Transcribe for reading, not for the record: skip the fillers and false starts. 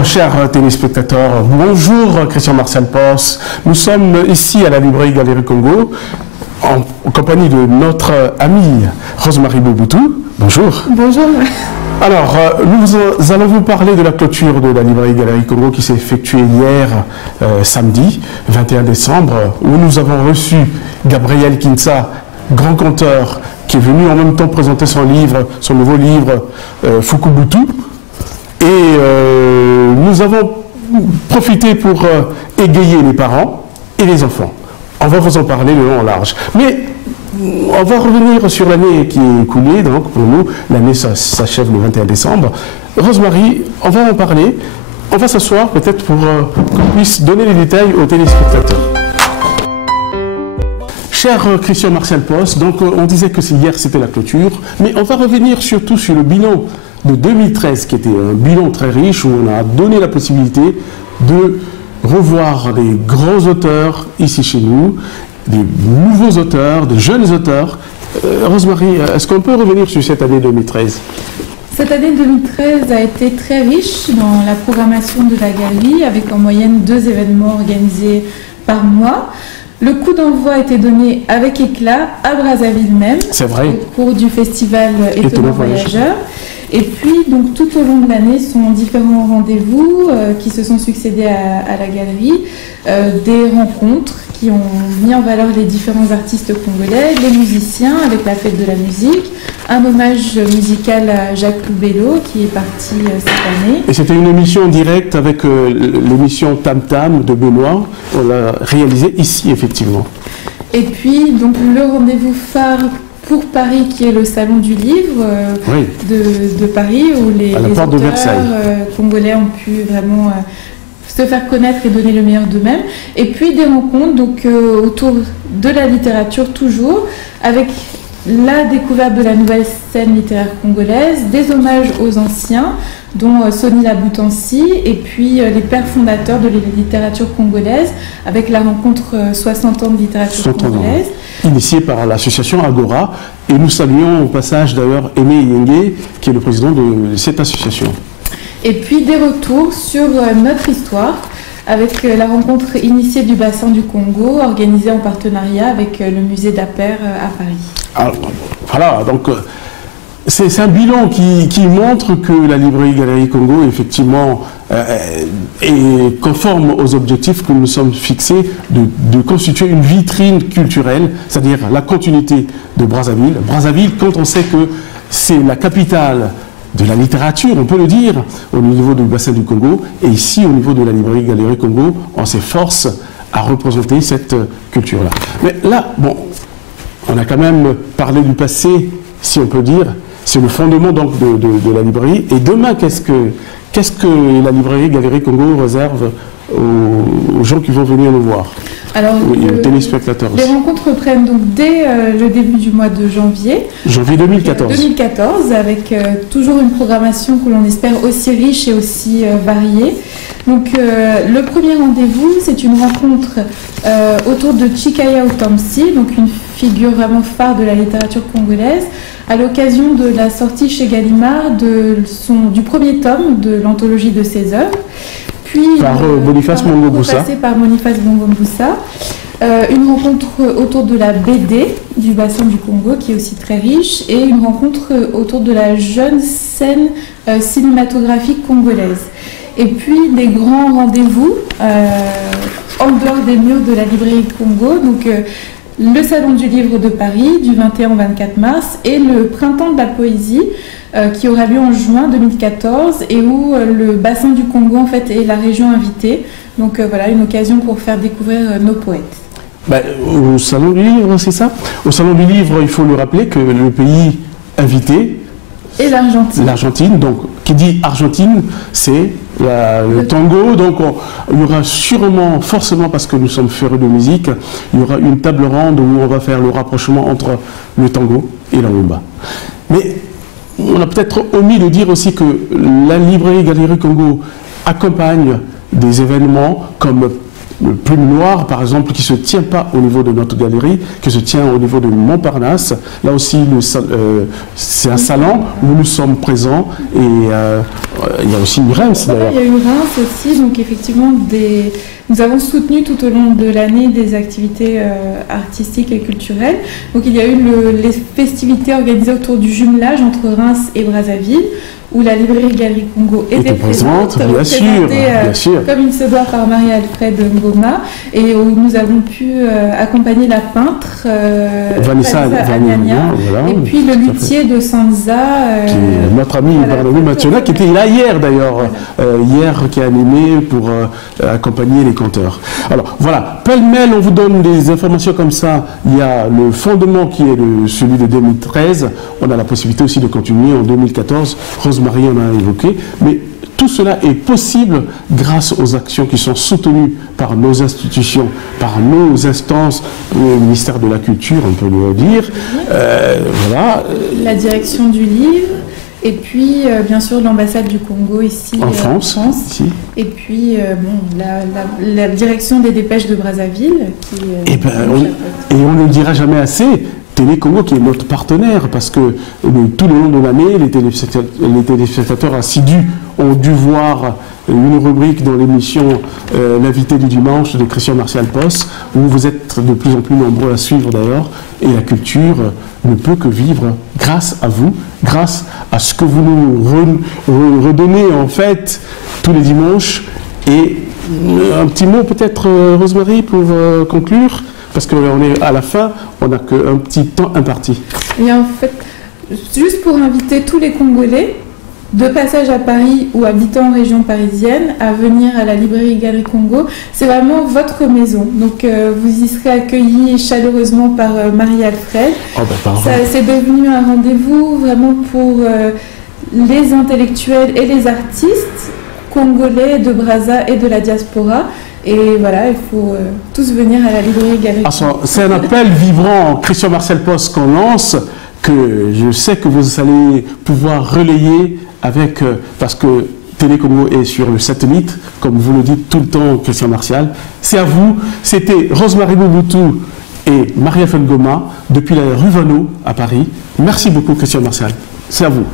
Alors, chers téléspectateurs, bonjour Christian Marcel Pos. Nous sommes ici à la librairie Galerie Congo en compagnie de notre amie Rosemary Bouboutou. Bonjour. Bonjour. Alors, nous allons vous parler de la clôture de la librairie Galerie Congo qui s'est effectuée hier, samedi 21 décembre, où nous avons reçu Gabriel Kinsa, grand conteur, qui est venu en même temps présenter son nouveau livre Fukubutu. Et nous avons profité pour égayer les parents et les enfants. On va vous en parler le long en large. Mais on va revenir sur l'année qui est écoulée. Donc pour nous, l'année s'achève le 21 décembre. Rosemary, on va en parler. On va s'asseoir peut-être pour qu'on puisse donner les détails aux téléspectateurs. Cher Christian Marcel Pos, donc on disait que hier c'était la clôture, mais on va revenir surtout sur le bilan de 2013, qui était un bilan très riche, où on a donné la possibilité de revoir des grands auteurs ici chez nous, des nouveaux auteurs, des jeunes auteurs. Rosemary, est-ce qu'on peut revenir sur cette année 2013 ? Cette année 2013 a été très riche dans la programmation de la galerie, avec en moyenne 2 événements organisés par mois. Le coup d'envoi a été donné avec éclat à Brazzaville même, au cours du festival Étonnant Voyageur. Et puis, donc, tout au long de l'année, sont différents rendez-vous qui se sont succédés à la galerie, des rencontres qui ont mis en valeur les différents artistes congolais, les musiciens avec la fête de la musique, un hommage musical à Jacques Loubello qui est parti cette année. Et c'était une émission en direct avec l'émission Tam Tam de Benoît, on l'a réalisée ici effectivement. Et puis, donc, le rendez-vous phare pour Paris, qui est le Salon du Livre de Paris, où les auteurs congolais ont pu vraiment se faire connaître et donner le meilleur d'eux-mêmes. Et puis des rencontres donc, autour de la littérature toujours, avec la découverte de la nouvelle scène littéraire congolaise, des hommages aux anciens, dont Sonny Laboutansi, et puis les pères fondateurs de la littérature congolaise, avec la rencontre 60 ans de littérature congolaise. Initiée par l'association Agora, et nous saluons au passage d'ailleurs Aimé Yengue, qui est le président de cette association. Et puis des retours sur notre histoire, avec la rencontre initiée du bassin du Congo, organisée en partenariat avec le musée d'Aper à Paris. Alors, voilà, donc c'est un bilan qui montre que la librairie Galerie Congo, effectivement, est conforme aux objectifs que nous sommes fixés de constituer une vitrine culturelle, c'est-à-dire la continuité de Brazzaville. Brazzaville, quand on sait que c'est la capitale de la littérature, on peut le dire, au niveau du bassin du Congo, et ici, au niveau de la librairie Galerie Congo, on s'efforce à représenter cette culture-là. Mais là, bon, on a quand même parlé du passé, si on peut dire. C'est le fondement donc de la librairie. Et demain, qu'est-ce que la librairie Galerie Congo réserve aux gens qui vont venir nous voir? Alors, aux téléspectateurs aussi. Les rencontres reprennent donc dès le début du mois de janvier. Janvier 2014. 2014, avec toujours une programmation que l'on espère aussi riche et aussi variée. Donc, le premier rendez-vous, c'est une rencontre autour de Chikaya Otamsi, donc une figure vraiment phare de la littérature congolaise, à l'occasion de la sortie chez Gallimard du premier tome de l'anthologie de ses œuvres. Puis, par Boniface Mongoboussa. Par Boniface Mongoboussa. Une rencontre autour de la BD du bassin du Congo, qui est aussi très riche, et une rencontre autour de la jeune scène cinématographique congolaise. Et puis des grands rendez-vous en dehors des murs de la librairie Congo, donc le Salon du Livre de Paris du 21 au 24 mars et le Printemps de la Poésie qui aura lieu en juin 2014 et où le bassin du Congo en fait est la région invitée. Donc voilà, une occasion pour faire découvrir nos poètes. Au Salon du Livre, c'est ça? Au Salon du Livre, il faut le rappeler que le pays invité et l'Argentine. L'Argentine, donc qui dit Argentine, c'est le tango. Donc il y aura sûrement, forcément, parce que nous sommes férus de musique, il y aura une table ronde où on va faire le rapprochement entre le tango et la rumba. Mais on a peut-être omis de dire aussi que la librairie Galerie Congo accompagne des événements comme Plume Noire, par exemple, qui ne se tient pas au niveau de notre galerie, qui se tient au niveau de Montparnasse. Là aussi, c'est un salon où nous sommes présents. Et il y a aussi une Reims, d'ailleurs. Il y a eu Reims aussi, donc effectivement, nous avons soutenu tout au long de l'année des activités artistiques et culturelles. Donc il y a eu les festivités organisées autour du jumelage entre Reims et Brazzaville, où la librairie Galerie Congo était présente, bien sûr. Comme il se doit par Marie-Alfred Ngoma, et où nous avons pu accompagner la peintre Vanessa Agnagna, voilà, et puis le luthier de Sanza, notre ami Barnaby Mationa, qui était là hier d'ailleurs, hier qui a animé pour accompagner les conteurs. Alors voilà, pêle-mêle, on vous donne des informations comme ça. Il y a le fondement qui est celui de 2013. On a la possibilité aussi de continuer en 2014. Rosemary en a évoqué, mais tout cela est possible grâce aux actions qui sont soutenues par nos institutions, par nos instances, le ministère de la Culture, on peut le dire. Voilà. La direction du livre, et puis bien sûr l'ambassade du Congo ici en France. Ici. Et puis la direction des dépêches de Brazzaville. Et on ne le dira jamais assez. Télé Congo qui est notre partenaire parce que tout le long de l'année, les téléspectateurs assidus ont dû voir une rubrique dans l'émission L'invité du dimanche de Christian Martial Posse, où vous êtes de plus en plus nombreux à suivre d'ailleurs, et la culture ne peut que vivre grâce à vous, grâce à ce que vous nous redonnez en fait tous les dimanches. Et un petit mot peut-être, Rosemary, pour conclure, parce qu'on est à la fin, on n'a qu'un petit temps imparti. Et en fait, juste pour inviter tous les Congolais, de passage à Paris ou habitant en région parisienne, à venir à la librairie Galerie Congo, c'est vraiment votre maison. Donc vous y serez accueillis chaleureusement par Marie-Alfred. Oh ben, c'est devenu un rendez-vous vraiment pour les intellectuels et les artistes congolais de Brazza et de la diaspora. Et voilà, il faut tous venir à la librairie Galerie Congo. C'est un appel vibrant, Christian Martial Posse, qu'on lance, que je sais que vous allez pouvoir relayer avec, parce que Télé Congo est sur le satellite, comme vous le dites tout le temps, Christian Martial. C'est à vous. C'était Rosemary Mobutu et Marie-Alfred Ngoma depuis la rue Vaneau à Paris. Merci beaucoup, Christian Martial. C'est à vous.